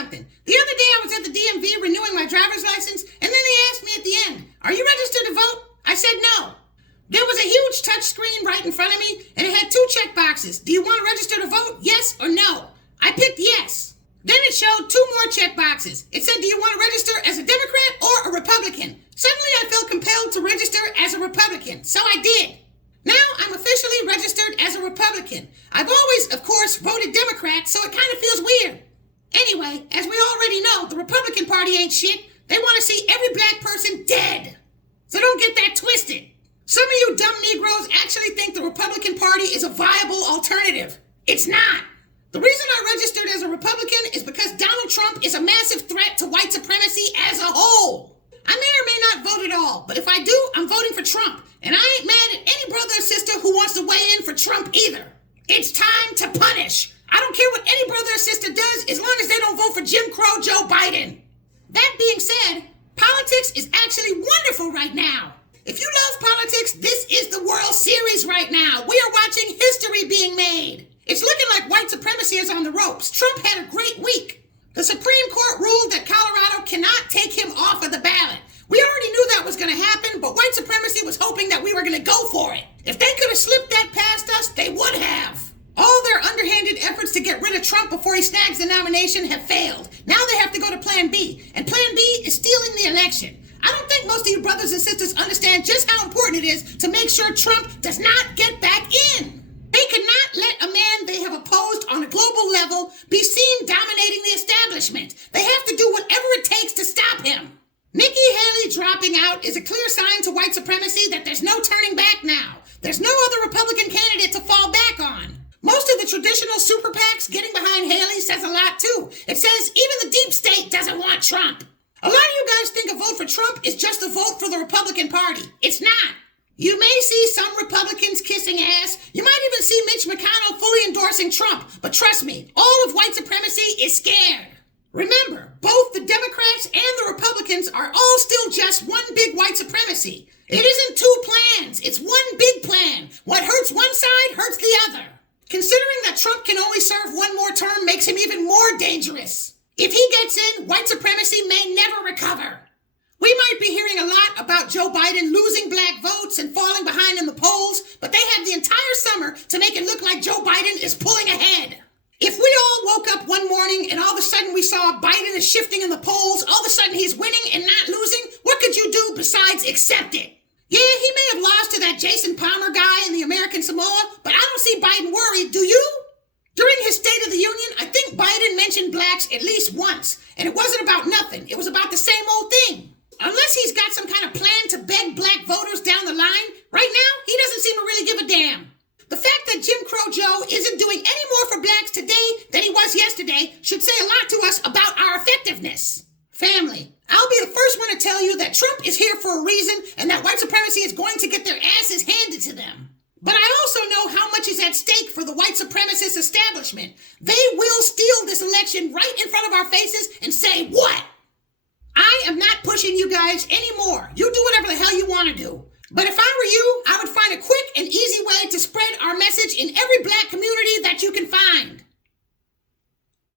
something. The other day I was at the DMV renewing my driver's license, and then they asked me at the end, "Are you registered to vote?" I said no. There was a huge touch screen right in front of me, and it had two check boxes. Do you want to register to vote? Yes or no? I picked yes. Then it showed two more check boxes. It said, do you want to register as a Democrat or a Republican? Suddenly I felt compelled to register as a Republican, so I did. Now I'm officially registered as a Republican. I've always, of course, voted Democrat, so it kind of feels weird. Anyway, as we already know, the Republican Party ain't shit. They want to see every black person dead. So don't get that twisted. Some of you dumb Negroes actually think the Republican Party is a viable alternative. It's not. The reason I registered as a Republican is because Donald Trump is a massive threat to white supremacy as a whole. I may or may not vote at all, but if I do, I'm voting for Trump. And I ain't mad at any brother or sister who wants to weigh in for Trump either. It's time to punish. I don't care what any brother or sister does as long as they don't vote for Jim Crow Joe Biden. That being said, politics is actually wonderful right now. If you love politics, this is the World Series right now. We are watching history being made. It's looking like white supremacy is on the ropes. Trump had a great week. The Supreme Court ruled that Colorado cannot take him off of the ballot. We already knew that was going to happen, but white supremacy was hoping that we were going to go for it. If they could have slipped that past us, they would have. All their underhanded efforts to get rid of Trump before he snags the nomination have failed. Now they have to go to Plan B, and Plan B is stealing the election. I don't think most of you brothers and sisters understand just how important it is to make sure Trump does not get back in. They cannot let a man they have opposed on a global level be seen dominating the establishment. They have to do whatever it takes to stop him. Nikki Haley dropping out is a clear sign to white supremacy that there's no turning back now. There's no other Republican candidate to fall back on. Most of the traditional super PACs getting behind Haley says a lot too. It says even the deep state doesn't want Trump. A lot of you guys think a vote for Trump is just a vote for the Republican Party. It's not. You may see some Republicans kissing ass. You might even see Mitch McConnell fully endorsing Trump. But trust me, all of white supremacy is scared. Remember, both the Democrats and the Republicans are all still just one big white supremacy. It isn't two plans. It's one big plan. What hurts one side hurts the other. Considering that Trump can only serve one more term makes him even more dangerous. If he gets in, white supremacy may never recover. We might be hearing a lot about Joe Biden losing black votes and falling behind in the polls, but they had the entire summer to make it look like Joe Biden is pulling ahead. If we all woke up one morning and all of a sudden we saw Biden is shifting in the polls, all of a sudden he's winning and not losing, what could you do besides accept it? Yeah, he may have lost to that Jason Palmer guy in the American Samoa, but I don't see Biden worried, do you? During his State of the Union, I think Biden mentioned blacks at least once, and it wasn't about nothing. It was about the same old thing. Unless he's got some kind of plan to beg black voters down the line, right now, he doesn't seem to really give a damn. The fact that Jim Crow Joe isn't doing any more for blacks today than he was yesterday should say a lot to us about our effectiveness. Family, I'll be the first one to tell you that Trump is here for a reason and that white supremacy is going to get their asses handed to them. But I also know how much is at stake for the white supremacist establishment. They will steal this election right in front of our faces and say, what? I am not pushing you guys anymore. You do whatever the hell you want to do. But if I were you, I would find a quick and easy way to spread our message in every black community that you can find.